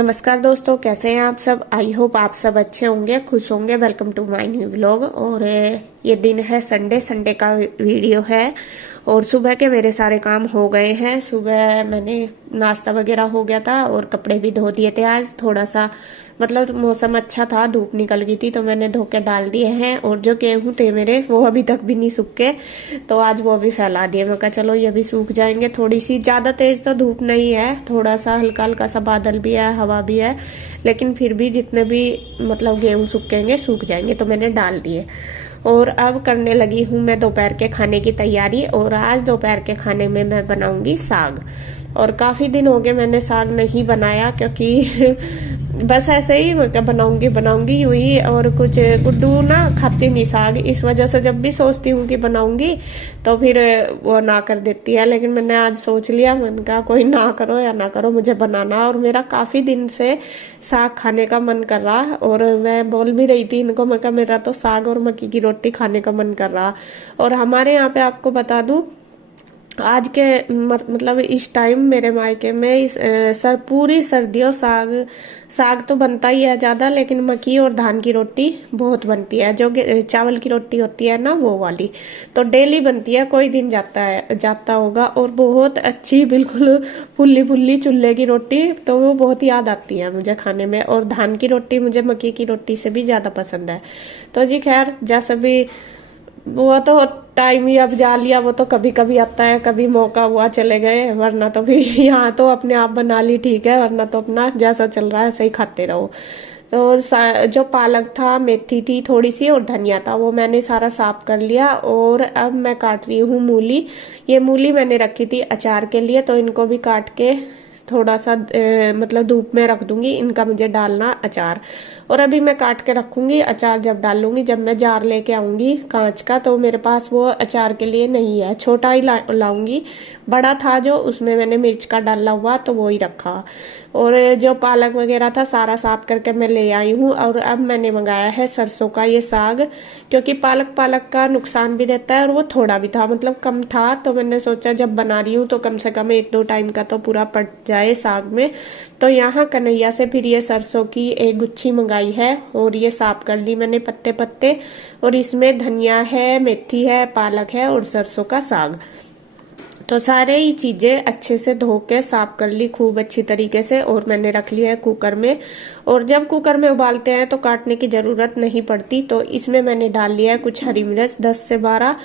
नमस्कार दोस्तों, कैसे हैं आप सब। आई होप आप सब अच्छे होंगे, खुश होंगे। Welcome to my new vlog. और ये दिन है संडे, संडे का वीडियो है। और सुबह के मेरे सारे काम हो गए हैं। सुबह मैंने नाश्ता वगैरह हो गया था और कपड़े भी धो दिए थे। आज थोड़ा सा मतलब मौसम अच्छा था, धूप निकल गई थी तो मैंने धो के डाल दिए हैं। और जो गेहूं थे मेरे वो अभी तक भी नहीं सूखे, तो आज वो भी फैला दिए। मैं कहा चलो ये भी सूख जाएंगे। थोड़ी सी ज्यादा तेज तो धूप नहीं है, थोड़ा सा हल्का हल्का सा बादल भी है, हवा भी है, लेकिन फिर भी जितने भी मतलब गेहूं सूखेंगे सूख जाएंगे, तो मैंने डाल दिए। और अब करने लगी हूँ मैं दोपहर के खाने की तैयारी। और आज दोपहर के खाने में मैं बनाऊंगी साग। और काफी दिन हो गए मैंने साग नहीं बनाया, क्योंकि बस ऐसे ही मैं बनाऊंगी बनाऊंगी यूं ही। और कुछ गुड्डू ना खाती नहीं साग, इस वजह से जब भी सोचती हूँ कि बनाऊंगी तो फिर वो ना कर देती है। लेकिन मैंने आज सोच लिया, मैंने कहा कोई ना करो या ना करो, मुझे बनाना। और मेरा काफी दिन से साग खाने का मन कर रहा। और मैं बोल भी रही थी इनको, मैं कहा मेरा तो साग और मक्की की रोटी खाने का मन कर रहा। और हमारे यहाँ पे आपको बता दूं, आज के मतलब इस टाइम मेरे मायके में पूरी सर्दियों साग साग तो बनता ही है ज्यादा, लेकिन मक्की और धान की रोटी बहुत बनती है। जो चावल की रोटी होती है ना, वो वाली तो डेली बनती है, कोई दिन जाता होगा। और बहुत अच्छी, बिल्कुल फुल्ली फुल्ली चूल्हे की रोटी, तो वो बहुत याद आती है मुझे खाने में। और धान की रोटी मुझे मक्की की रोटी से भी ज्यादा पसंद है। तो जी खैर, जैसा भी वो तो टाइम ही अब जा लिया, वो तो कभी कभी आता है, कभी मौका हुआ चले गए, वरना तो फिर यहाँ तो अपने आप बना ली ठीक है, वरना तो अपना जैसा चल रहा है ऐसे ही खाते रहो। तो जो पालक था, मेथी थी थोड़ी सी और धनिया था, वो मैंने सारा साफ कर लिया। और अब मैं काट रही हूँ मूली। ये मूली मैंने रखी थी अचार के लिए, तो इनको भी काट के थोड़ा सा मतलब धूप में रख दूंगी, इनका मुझे डालना अचार। और अभी मैं काट के रखूंगी, अचार जब डालूंगी, जब मैं जार लेके आऊंगी कांच का, तो मेरे पास वो अचार के लिए नहीं है, छोटा ही लाऊंगी। बड़ा था जो, उसमें मैंने मिर्च का डाला हुआ, तो वो ही रखा। और जो पालक वगैरह था सारा साफ करके मैं ले आई हूँ। और अब मैंने मंगाया है सरसों का ये साग, क्योंकि पालक पालक का नुकसान भी देता है, और वो थोड़ा भी था मतलब कम था, तो मैंने सोचा जब बना रही हूँ तो कम से कम एक दो टाइम का तो पूरा पड़ जाए साग में। तो यहाँ कन्हैया से फिर ये सरसों की एक गुच्छी मंगाई है, और ये साफ कर ली मैंने पत्ते पत्ते। और इसमें धनिया है, मेथी है, पालक है और सरसों का साग। तो सारे ही चीजें अच्छे से धो के साफ कर ली खूब अच्छी तरीके से, और मैंने रख लिया है कुकर में। और जब कुकर में उबालते हैं तो काटने की जरूरत नहीं पड़ती। तो इसमें मैंने डाल लिया है कुछ हरी मिर्च 10 से 12,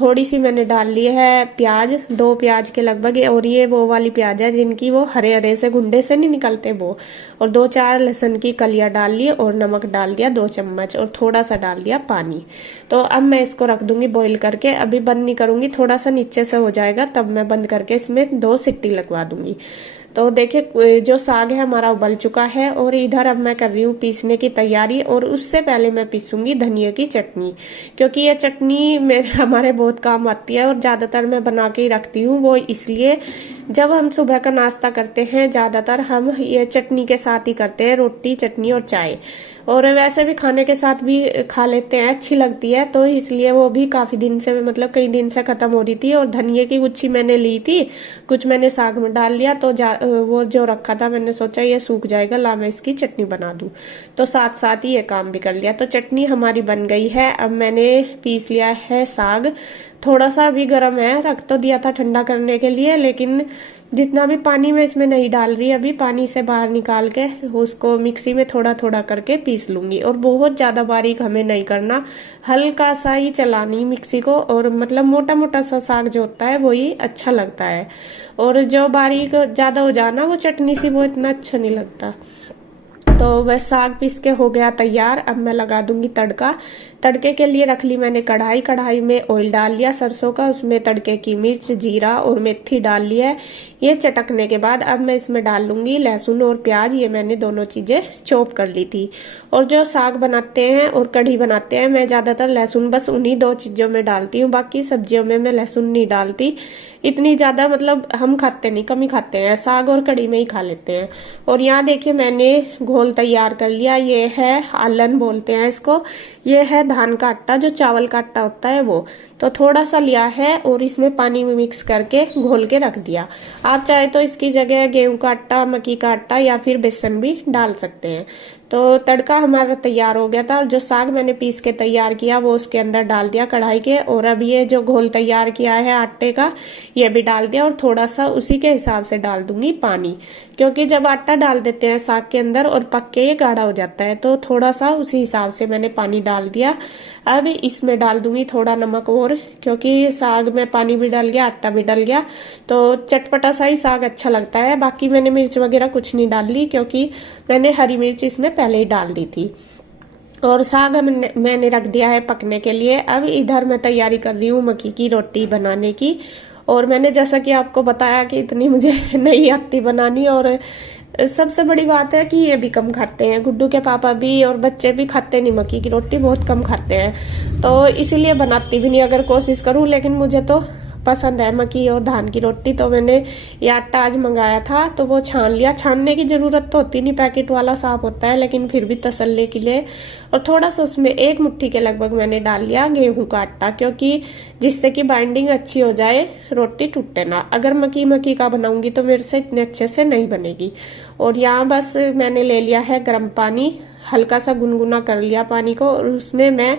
थोड़ी सी मैंने डाल ली है प्याज, 2 प्याज के लगभग। और ये वो वाली प्याज है जिनकी वो हरे हरे से गुंडे से नहीं निकलते वो। और 2-4 लहसुन की कलियां डाल ली, और नमक डाल दिया 2 चम्मच, और थोड़ा सा डाल दिया पानी। तो अब मैं इसको रख दूंगी बॉईल करके, अभी बंद नहीं करूंगी, थोड़ा सा नीचे से हो जाएगा तब मैं बंद करके इसमें 2 सीटी लगवा दूंगी। तो देखिए जो साग है हमारा उबल चुका है। और इधर अब मैं कर रही हूँ पीसने की तैयारी। और उससे पहले मैं पीसूंगी धनिया की चटनी, क्योंकि ये चटनी मेरे हमारे बहुत काम आती है, और ज्यादातर मैं बना के ही रखती हूँ। वो इसलिए जब हम सुबह का नाश्ता करते हैं ज्यादातर हम ये चटनी के साथ ही करते हैं, रोटी चटनी और चाय। और वैसे भी खाने के साथ भी खा लेते हैं, अच्छी लगती है। तो इसलिए वो भी काफी दिन से, मतलब कई दिन से खत्म हो रही थी। और धनिया की गुच्छी मैंने ली थी, कुछ मैंने साग में डाल लिया, तो वो जो रखा था मैंने सोचा ये सूख जाएगा, ला मैं इसकी चटनी बना दूं। तो साथ साथ ही ये काम भी कर लिया। तो चटनी हमारी बन गई है। अब मैंने पीस लिया है साग, थोड़ा सा अभी गर्म है, रख तो दिया था ठंडा करने के लिए, लेकिन जितना भी पानी मैं इसमें नहीं डाल रही, अभी पानी से बाहर निकाल के उसको मिक्सी में थोड़ा थोड़ा करके पीस लूंगी। और बहुत ज्यादा बारीक हमें नहीं करना, हल्का सा ही चलानी मिक्सी को। और मतलब मोटा मोटा सा साग जो होता है वही अच्छा लगता है, और जो बारीक ज्यादा हो जाना वो चटनी सी वो इतना अच्छा नहीं लगता। तो वह साग पीस के हो गया तैयार। अब मैं लगा दूंगी तड़का। तड़के के लिए रख ली मैंने कढ़ाई, कढ़ाई में ऑयल डाल लिया सरसों का, उसमें तड़के की मिर्च, जीरा और मेथी डाल लिया है। ये चटकने के बाद अब मैं इसमें डाल लूंगी लहसुन और प्याज, ये मैंने दोनों चीजें चॉप कर ली थी। और जो साग बनाते हैं और कढ़ी बनाते हैं, मैं ज्यादातर लहसुन बस उन्हीं 2 चीजों में डालती हूँ, बाकी सब्जियों में मैं लहसुन नहीं डालती इतनी ज्यादा, मतलब हम खाते नहीं, कम ही खाते हैं, साग और कढ़ी में ही खा लेते हैं। और यहाँ देखिए मैंने घोल तैयार कर लिया, ये है आलन बोलते हैं इसको, ये है धान का आटा, जो चावल का आटा होता है वो, तो थोड़ा सा लिया है और इसमें पानी में मिक्स करके घोल के रख दिया। आप चाहे तो इसकी जगह गेहूं का आटा, मक्की का आटा या फिर बेसन भी डाल सकते हैं। तो तड़का हमारा तैयार हो गया था और जो साग मैंने पीस के तैयार किया वो उसके अंदर डाल दिया कढ़ाई के, और अब ये जो घोल तैयार किया है आटे का ये भी डाल दिया, और थोड़ा सा उसी के हिसाब से डाल दूंगी पानी, क्योंकि जब आटा डाल देते हैं साग के अंदर और पक के ये गाढ़ा हो जाता है, तो थोड़ा सा उसी हिसाब से मैंने पानी डाल दिया। अब इसमें डाल दूंगी थोड़ा नमक और, क्योंकि साग में पानी भी डल गया, आटा भी डल गया, तो चटपटा सा ही साग अच्छा लगता है। बाकी मैंने मिर्च वगैरह कुछ नहीं डाल ली, क्योंकि मैंने हरी मिर्च इसमें पहले ही डाल दी थी। और साग मैंने रख दिया है पकने के लिए। अब इधर मैं तैयारी कर रही हूँ मक्की की रोटी बनाने की। और मैंने जैसा कि आपको बताया कि इतनी मुझे नहीं आती बनानी, और सबसे बड़ी बात है कि ये भी कम खाते हैं, गुड्डू के पापा भी और बच्चे भी खाते नहीं, मक्की की रोटी बहुत कम खाते हैं, तो इसीलिए बनाती भी नहीं अगर कोशिश करूं। लेकिन मुझे तो पसंद है मक्की और धान की रोटी, तो मैंने ये आटा आज मंगाया था तो वो छान लिया। छानने की जरूरत तो होती नहीं, पैकेट वाला साफ होता है, लेकिन फिर भी तसल्ली के लिए। और थोड़ा सा उसमें 1 मुट्ठी के लगभग मैंने डाल लिया गेहूं का आटा, क्योंकि जिससे कि बाइंडिंग अच्छी हो जाए, रोटी टूटे ना। अगर मक्की का बनाऊंगी तो मेरे से इतने अच्छे से नहीं बनेगी। और यहाँ बस मैंने ले लिया है गर्म पानी, हल्का सा गुनगुना कर लिया पानी को, और उसमें मैं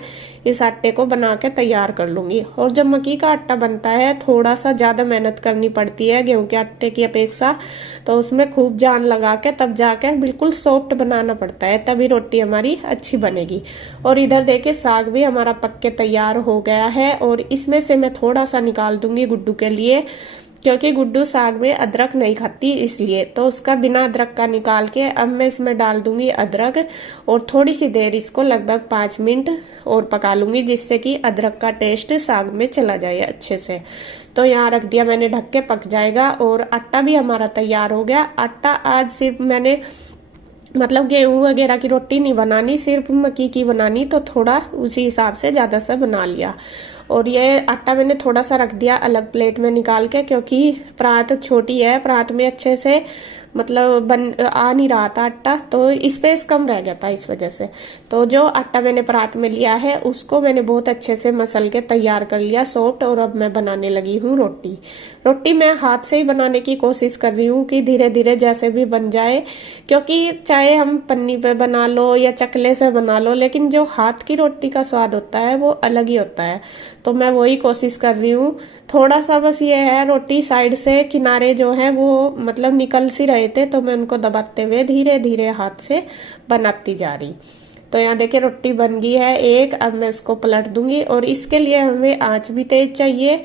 इस आटे को बना के तैयार कर लूंगी। और जब मक्की का आटा बनता है थोड़ा सा ज्यादा मेहनत करनी पड़ती है गेहूं के आटे की अपेक्षा, तो उसमें खूब जान लगा के तब जाके बिल्कुल सॉफ्ट बनाना पड़ता है, तभी रोटी हमारी अच्छी बनेगी। और इधर देखिए साग भी हमारा पक के तैयार हो गया है, और इसमें से मैं थोड़ा सा निकाल दूंगी गुड्डू के लिए, क्योंकि गुड्डू साग में अदरक नहीं खाती इसलिए, तो उसका बिना अदरक का निकाल के अब मैं इसमें डाल दूंगी अदरक, और थोड़ी सी देर इसको लगभग 5 मिनट और पका लूंगी, जिससे कि अदरक का टेस्ट साग में चला जाए अच्छे से। तो यहाँ रख दिया मैंने ढक के, पक जाएगा। और आटा भी हमारा तैयार हो गया। आटा आज सिर्फ मैंने मतलब गेहूं वगैरह की रोटी नहीं बनानी, सिर्फ मक्की की बनानी, तो थोड़ा उसी हिसाब से ज्यादा सा बना लिया। और ये आटा मैंने थोड़ा सा रख दिया अलग प्लेट में निकाल के, क्योंकि परात छोटी है, परात में अच्छे से मतलब आ नहीं रहा था आटा, तो स्पेस कम रह गया था इस वजह से। तो जो आटा मैंने परात में लिया है उसको मैंने बहुत अच्छे से मसल के तैयार कर लिया सॉफ्ट, और अब मैं बनाने लगी हूँ रोटी। रोटी मैं हाथ से ही बनाने की कोशिश कर रही हूँ कि धीरे धीरे जैसे भी बन जाए, क्योंकि चाहे हम पन्नी पे बना लो या चकले से बना लो, लेकिन जो हाथ की रोटी का स्वाद होता है वो अलग ही होता है। तो मैं वही कोशिश कर रही हूँ। थोड़ा सा बस ये है, रोटी साइड से किनारे जो है वो मतलब निकल सी रहे थे, तो मैं उनको दबाते हुए धीरे धीरे हाथ से बनाती जा रही। तो यहाँ देखिए रोटी बन गई है एक। अब मैं उसको पलट दूंगी, और इसके लिए हमें आंच भी तेज चाहिए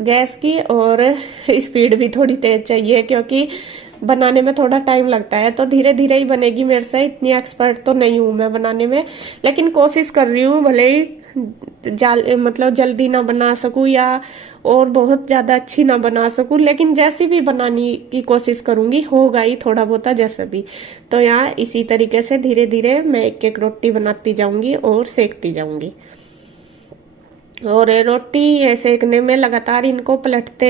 गैस की, और स्पीड भी थोड़ी तेज चाहिए, क्योंकि बनाने में थोड़ा टाइम लगता है। तो धीरे धीरे ही बनेगी मेरे से, इतनी एक्सपर्ट तो नहीं हूं मैं बनाने में, लेकिन कोशिश कर रही हूँ, भले ही मतलब जल्दी ना बना सकूं या और बहुत ज्यादा अच्छी ना बना सकूं, लेकिन जैसी भी बनाने की कोशिश करूंगी होगा ही थोड़ा बहुत जैसे भी। तो यहाँ इसी तरीके से धीरे धीरे मैं एक एक रोटी बनाती जाऊंगी और सेकती जाऊंगी। और रोटी सेकने में लगातार इनको पलटते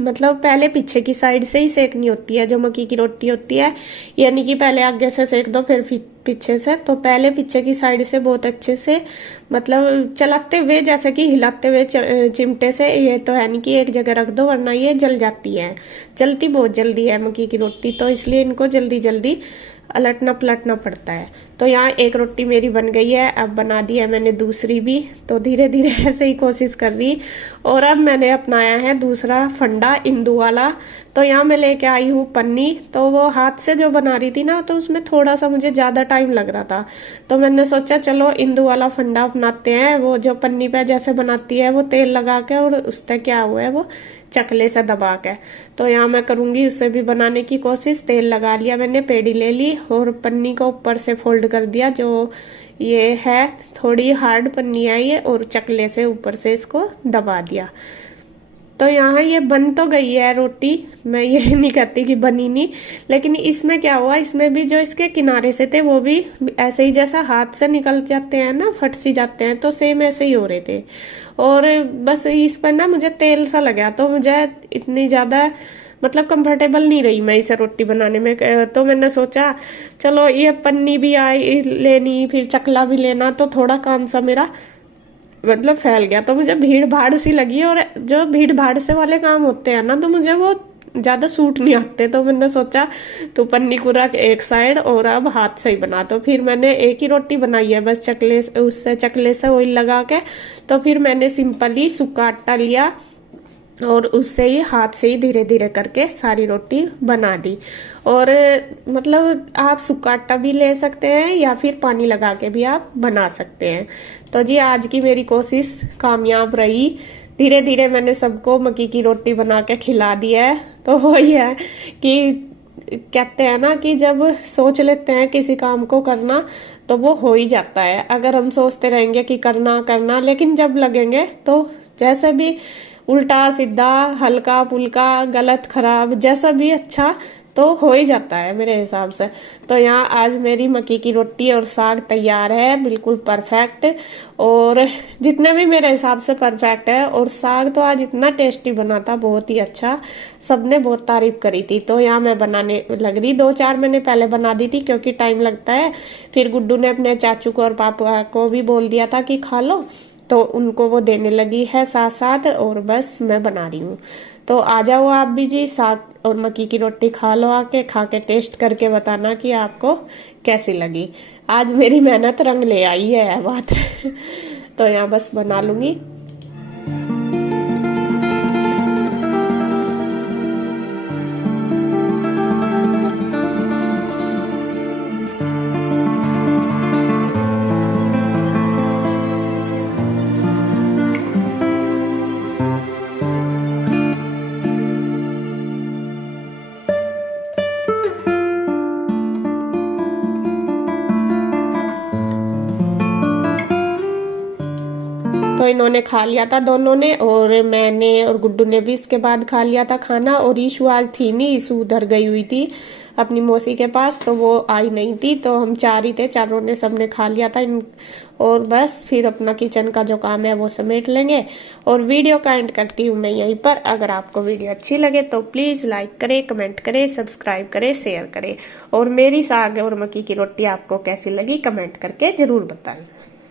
मतलब पहले पीछे की साइड से ही सेकनी होती है जो मक्की की रोटी होती है, यानी कि पहले आगे से सेक दो फिर पीछे से। तो पहले पीछे की साइड से बहुत अच्छे से मतलब चलाते हुए, जैसे कि हिलाते हुए चिमटे से, ये तो है नहीं कि एक जगह रख दो वरना ये जल जाती है। जलती बहुत जल्दी है मक्की की रोटी, तो इसलिए इनको जल्दी जल्दी अलटना पलटना पड़ता है। तो यहाँ एक रोटी मेरी बन गई है, अब बना दी है मैंने दूसरी भी। तो धीरे धीरे ऐसे ही कोशिश कर रही। और अब मैंने अपनाया है दूसरा फंडा इंदू वाला। तो यहाँ मैं लेके आई हूँ पन्नी। तो वो हाथ से जो बना रही थी ना, तो उसमें थोड़ा सा मुझे ज्यादा टाइम लग रहा था, तो मैंने सोचा चलो इंदू वाला फंडा अपनाते हैं। वो जो पन्नी पे जैसे बनाती है वो तेल लगा के, और उससे क्या हुआ है वो चकले से दबा के। तो यहाँ मैं करूंगी उससे भी बनाने की कोशिश। तेल लगा लिया मैंने, पेड़ी ले ली और पन्नी को ऊपर से फोल्ड कर दिया। जो ये है थोड़ी हार्ड पन्नी है ये, और चकले से ऊपर से इसको दबा दिया। तो यहाँ ये बन तो गई है रोटी, मैं ये नहीं कहती कि बनी नहीं, लेकिन इसमें क्या हुआ, इसमें भी जो इसके किनारे से थे वो भी ऐसे ही जैसा हाथ से निकल जाते हैं ना, फट सी जाते हैं, तो सेम ऐसे ही हो रहे थे। और बस इस पर ना मुझे तेल सा लगा, तो मुझे इतनी ज्यादा मतलब कंफर्टेबल नहीं रही मैं इसे रोटी बनाने में। तो मैंने सोचा चलो ये पन्नी भी आई लेनी, फिर चकला भी लेना, तो थोड़ा काम सा मेरा मतलब फैल गया। तो मुझे भीड़ भाड़ सी लगी, और जो भीड़ भाड़ से वाले काम होते हैं ना, तो मुझे वो ज्यादा सूट नहीं आते। तो मैंने सोचा तो पन्नी को रख एक साइड और अब हाथ से ही बना। तो फिर मैंने एक ही रोटी बनाई है बस, चकले से ऑयल लगा के। तो फिर मैंने सिंपली सूखा आटा लिया और उससे ही हाथ से ही धीरे धीरे करके सारी रोटी बना दी। और मतलब आप सूखा आटा भी ले सकते हैं या फिर पानी लगा के भी आप बना सकते हैं। तो जी आज की मेरी कोशिश कामयाब रही। धीरे धीरे मैंने सबको मक्की की रोटी बना के खिला दी है। तो वही है कि कहते हैं ना कि जब सोच लेते हैं किसी काम को करना तो वो हो ही जाता है। अगर हम सोचते रहेंगे कि करना करना, लेकिन जब लगेंगे तो जैसे भी उल्टा सीधा हल्का फुल्का गलत खराब जैसा भी अच्छा तो हो ही जाता है मेरे हिसाब से। तो यहाँ आज मेरी मक्की की रोटी और साग तैयार है, बिल्कुल परफेक्ट। और जितने भी मेरे हिसाब से परफेक्ट है। और साग तो आज इतना टेस्टी बना था, बहुत ही अच्छा, सबने बहुत तारीफ करी थी। तो यहाँ मैं बनाने लग रही, 2-4 मैंने पहले बना दी थी क्योंकि टाइम लगता है। फिर गुड्डू ने अपने चाचू को और पापा को भी बोल दिया था कि खा लो, तो उनको वो देने लगी है साथ साथ, और बस मैं बना रही हूँ। तो आ जाओ आप भी जी, साग और मक्की की रोटी खा लो, आके खा के टेस्ट करके बताना कि आपको कैसी लगी। आज मेरी मेहनत रंग ले आई है बात। तो यहाँ बस बना लूंगी। तो इन्होंने खा लिया था दोनों ने, और मैंने और गुड्डू ने भी इसके बाद खा लिया था खाना। और ईशु आज थी नहीं, ईशु उधर गई हुई थी अपनी मौसी के पास, तो वो आई नहीं थी। तो हम 4 ही थे, चारों ने सबने खा लिया था और बस फिर अपना किचन का जो काम है वो समेट लेंगे। और वीडियो का एंड करती हूँ मैं यहीं पर। अगर आपको वीडियो अच्छी लगे तो प्लीज़ लाइक करें, कमेंट करें, सब्सक्राइब करें, शेयर करें। और मेरी साग और मक्की की रोटी आपको कैसी लगी कमेंट करके जरूर बताएं।